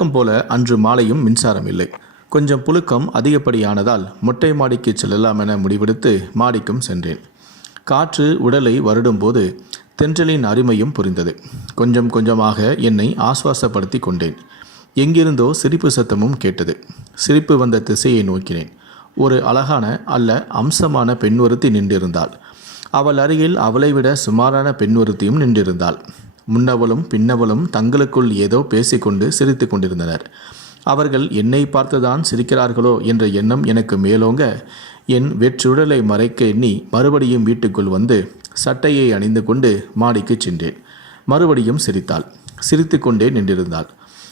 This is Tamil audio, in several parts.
வழக்கம் போல அன்று மாலையும் மின்சாரம் இல்லை. கொஞ்சம் புழுக்கம் அதிகப்படியானதால் மொட்டை மாடிக்கு செல்லலாம் என முடிவெடுத்து மாடிக்கும் சென்றேன். காற்று உடலை வருடும்போது தென்றலின் அருமையும் புரிந்தது. கொஞ்சம் கொஞ்சமாக என்னை ஆஸ்வாசப்படுத்தி கொண்டேன். எங்கிருந்தோ சிரிப்பு சத்தமும் கேட்டது. சிரிப்பு வந்த திசையை நோக்கினேன். ஒரு அழகான அல்ல அம்சமான பெண் ஒருத்தி நின்றிருந்தாள். அவள் அருகில் அவளை விட சுமாரான பெண் ஒருத்தியும் நின்றிருந்தாள். முன்னவளும் பின்னவளும் தங்களுக்குள் ஏதோ பேசிக்கொண்டு சிரித்து கொண்டிருந்தனர். அவர்கள் என்னை பார்த்துதான் சிரிக்கிறார்களோ? என்ற எண்ணம் எனக்கு மேலோங்க என் வெற்றுடலை மறைக்க எண்ணி மறுபடியும் வீட்டுக்குள் வந்து சட்டையை அணிந்து கொண்டு மாடிக்கு சென்றேன். மறுபடியும் சிரித்தாள். சிரித்துக்கொண்டே நின்றிருந்தாள்.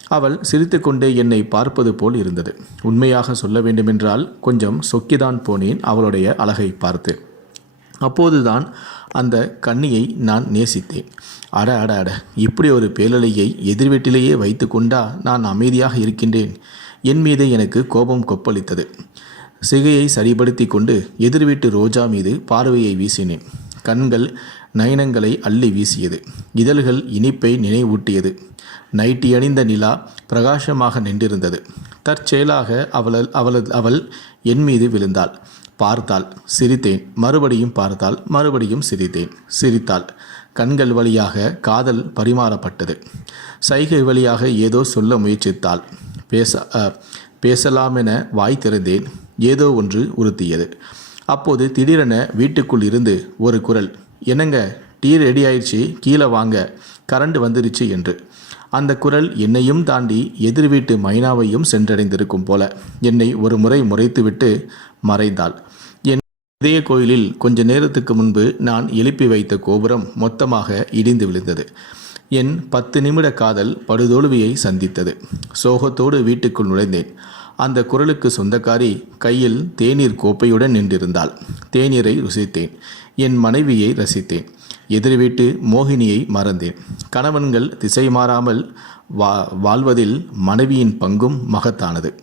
அவள் சிரித்துக்கொண்டே என்னை பார்ப்பது போல் இருந்தது. உண்மையாக சொல்ல வேண்டுமென்றால் கொஞ்சம் சொக்கிதான் போனேன் அவளுடைய அழகை பார்த்து. அப்போதுதான் அந்த கண்ணியை நான் நேசித்தேன். அட அட அட இப்படி ஒரு பேரலையை எதிர் வீட்டிலேயே வைத்து கொண்டா நான் அமைதியாக இருக்கின்றேன். என் மீது எனக்கு கோபம் கொப்பளித்தது. சிகையை சரிபடுத்தி கொண்டு எதிர் வீட்டு ரோஜா மீது பார்வையை வீசினேன். கண்கள் நயனங்களை அள்ளி வீசியது. இதழ்கள் இனிப்பை நினைவூட்டியது. நைட்டி அணிந்த நிலா பிரகாசமாக நின்றிருந்தது. தற்செயலாக அவள் அவளது அவள் என் மீது விழுந்தாள். பார்த்தாள் சிரித்தேன். மறுபடியும் பார்த்தாள் மறுபடியும் சிரித்தேன். சிரித்தாள். கண்கள் வழியாக காதல் பரிமாறப்பட்டது. சைகை வழியாக ஏதோ சொல்ல முயற்சித்தாள். பேச பேசலாமென வாய் திறந்தேன். ஏதோ ஒன்று உறுத்தியது. அப்போது திடீரென வீட்டுக்குள் இருந்து ஒரு குரல் என்னங்க டீ ரெடி ஆயிடுச்சு கீழே வாங்க கரண்ட் வந்துருச்சு என்று. அந்த குரல் என்னையும் தாண்டி எதிர் வீட்டு மைனாவையும் சென்றடைந்திருக்கும் போல என்னை ஒரு முறை முறைத்துவிட்டு மறைந்தாள். என் இதய கோயிலில் கொஞ்ச நேரத்துக்கு முன்பு நான் எழுப்பி வைத்த கோபுரம் மொத்தமாக இடிந்து விழுந்தது. என் பத்து நிமிட காதல் படுதோல்வியை சந்தித்தது. சோகத்தோடு வீட்டுக்குள் நுழைந்தேன். அந்த குரலுக்கு சொந்தக்காரி கையில் தேநீர் கோப்பையுடன் நின்றிருந்தாள். தேநீரை ருசித்தேன். என் மனைவியை ரசித்தேன். எதிர் வீட்டு மோகினியை மறந்தேன். கணவன்கள் திசை மாறாமல் வா வாழ்வதில் மனைவியின் பங்கும் மகத்தானது.